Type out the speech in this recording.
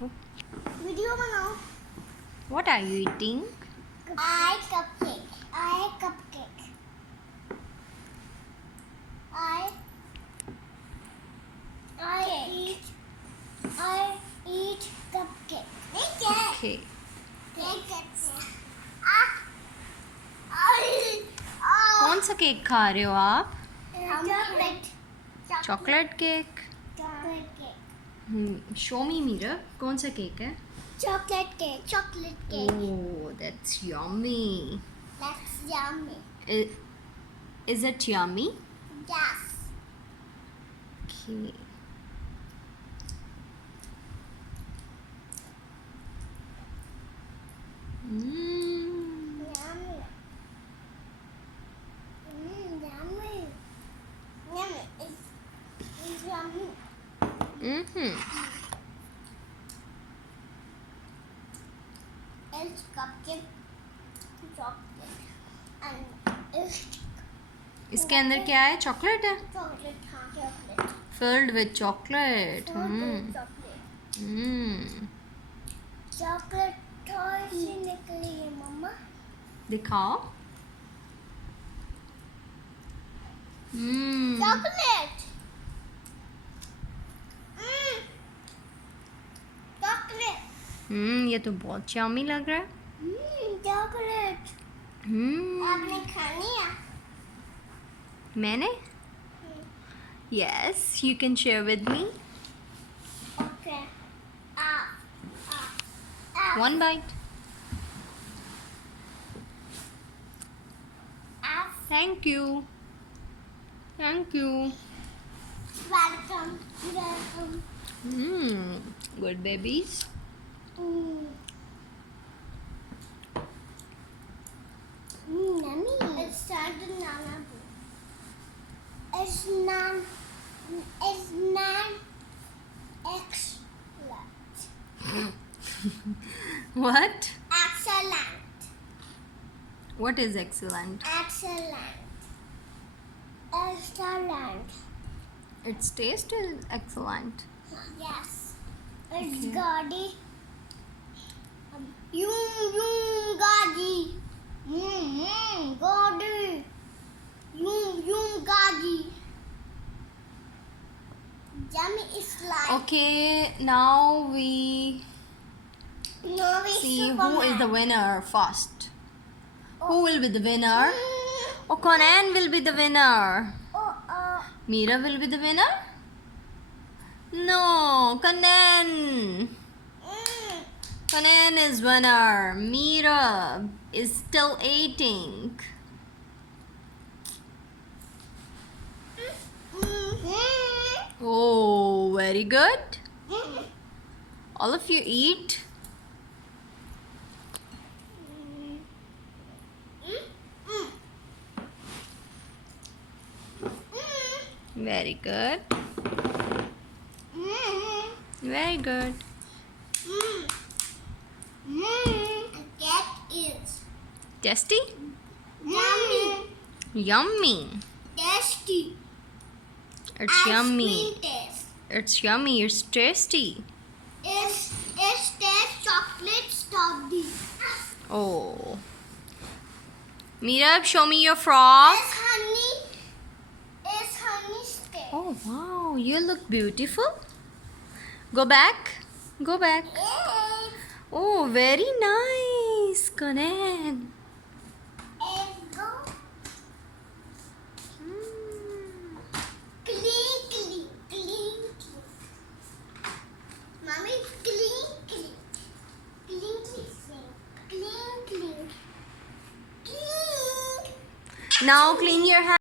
देखो. वीडियो बनाओ. What are you eating? I cupcake. I cupcake. I eat cupcake. Okay. कौन सा cake खा रहे हो आप? Chocolate cake. Show me, Meera. कौन सा केक है? Chocolate cake. Oh, that's yummy. That's yummy. Is it yummy? Yes. Okay. Yummy. Yummy. Yummy. It's yummy. It's cupcake. Chocolate. And it's इसके अंदर क्या है? चॉकलेट है. chocolate. हाँ, chocolate. Filled with chocolate. Chocolate. Chocolate थोड़ी सी निकली है मम्मा. दिखाओ. चॉकलेट. चॉकलेट. ये तो बहुत यम्मी लग रहा है. चॉकलेट. आपने खानी है? मैंने? Yes, you can share with me. Okay. One bite. Thank you. Thank you. Welcome. Welcome. Good babies. Yummy. It's not a nana. It's non. It's non. Excellent. What? Excellent. What is excellent? Excellent. Excellent. Its taste is excellent. Yes. It's gaudy. Yum gaudy. Gaudy. Yum gaudy. Yummy is like. Okay, now we see who is the winner first. Who will be the winner? Oh, Conan will be the winner. Meera will be the winner? No, Conan. Conan is winner. Meera is still eating. Oh, very good. All of you eat. Very good. Very good. That is Tasty? yummy. Yummy. Tasty. It's Ice yummy. cream taste. It's yummy. It's tasty. It's taste chocolate strawberry. Oh. Meera, show me your frog. It's honey. It's honey stick. Oh, wow. You look beautiful. Go back. Go back. It's Oh, very nice, Conan. go. Clean, clean, clean, clean. Mommy, clean, clean. Clean, clean, clean, clean. Clean. Now clean your hands.